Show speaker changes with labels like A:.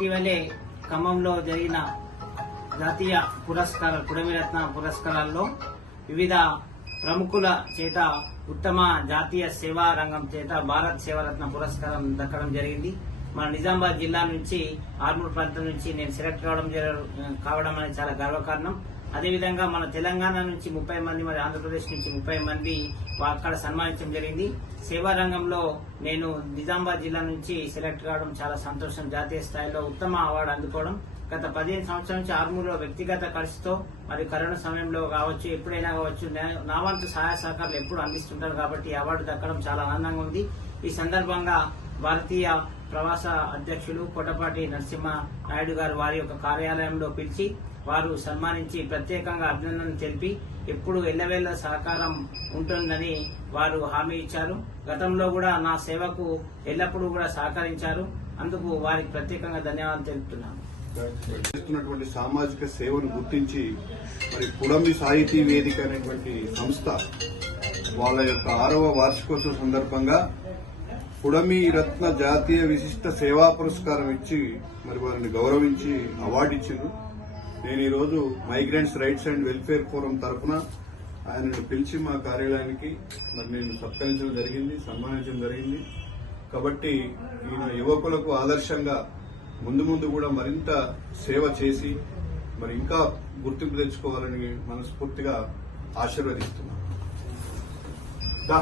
A: ఇటీవలే ఖమ్మంలో జరిగిన జాతీయ పురస్కార పుడమిరత్న పురస్కారాల్లో వివిధ ప్రముఖుల చేత ఉత్తమ జాతీయ సేవా రంగం చేత భారత్ సేవారత్న పురస్కారం దక్కడం జరిగింది. మన నిజామాబాద్ జిల్లా నుంచి ఆర్మూర్ ప్రాంతం నుంచి నేను సెలెక్ట్ కావడం కావడం అనేది చాలా గర్వకారణం. అదేవిధంగా మన తెలంగాణ నుంచి ముప్పై మంది మరి ఆంధ్రప్రదేశ్ నుంచి ముప్పై మంది అక్కడ సన్మానించడం జరిగింది. సేవా రంగంలో నేను నిజామాబాద్ జిల్లా నుంచి సెలెక్ట్ కావడం చాలా సంతోషం. జాతీయ స్థాయిలో ఉత్తమ అవార్డు అందుకోవడం. గత పదిహేను సంవత్సరాల నుంచి ఆర్మూలో వ్యక్తిగత ఖర్చుతో మరి కరోనా సమయంలో కావచ్చు ఎప్పుడైనా కావచ్చు నా- వంతు సహాయ సహకారాలు ఎప్పుడు అందిస్తుంటారు కాబట్టి అవార్డు దక్కడం చాలా ఆనందంగా ఉంది. ఈ సందర్భంగా భారతీయ ప్రవాస అధ్యక్షులు కొట్టపాటి నరసింహ నాయుడు గారు వారి యొక్క కార్యాలయంలో పిలిచి వారు సన్మానించి ప్రత్యేకంగా అభినందన తెలిపి ఎప్పుడు ఎల్లవేళ్ళ సహకారం ఉంటుందని వారు హామీ ఇచ్చారు. గతంలో కూడా నా సేవకు ఎల్లప్పుడూ కూడా సహకరించారు. అందుకు వారికి ప్రత్యేకంగా ధన్యవాదాలు తెలుపుతున్నాను.
B: చేస్తున్నటువంటి సామాజిక సేవను గుర్తించి మరి పుడంబి సాహితీ వేదిక అనేటువంటి సంస్థ వాళ్ళ యొక్క ఆరవ వార్షికోత్సవ సందర్భంగా పుడమి రత్న జాతీయ విశిష్ట సేవా పురస్కారం ఇచ్చి మరి వారిని గౌరవించి అవార్డు ఇచ్చిండ్రు. నేను ఈరోజు migrants rights and welfare forum తరఫున ఆయనను పిలిచి మా కార్యాలయానికి మరి నేను సత్కరించడం జరిగింది సన్మానించడం జరిగింది. కాబట్టి ఈయన యువకులకు ఆదర్శంగా ముందు ముందు కూడా మరింత సేవ చేసి మరి ఇంకా గుర్తింపు తెచ్చుకోవాలని మనస్ఫూర్తిగా ఆశీర్వదిస్తున్నాను. దా.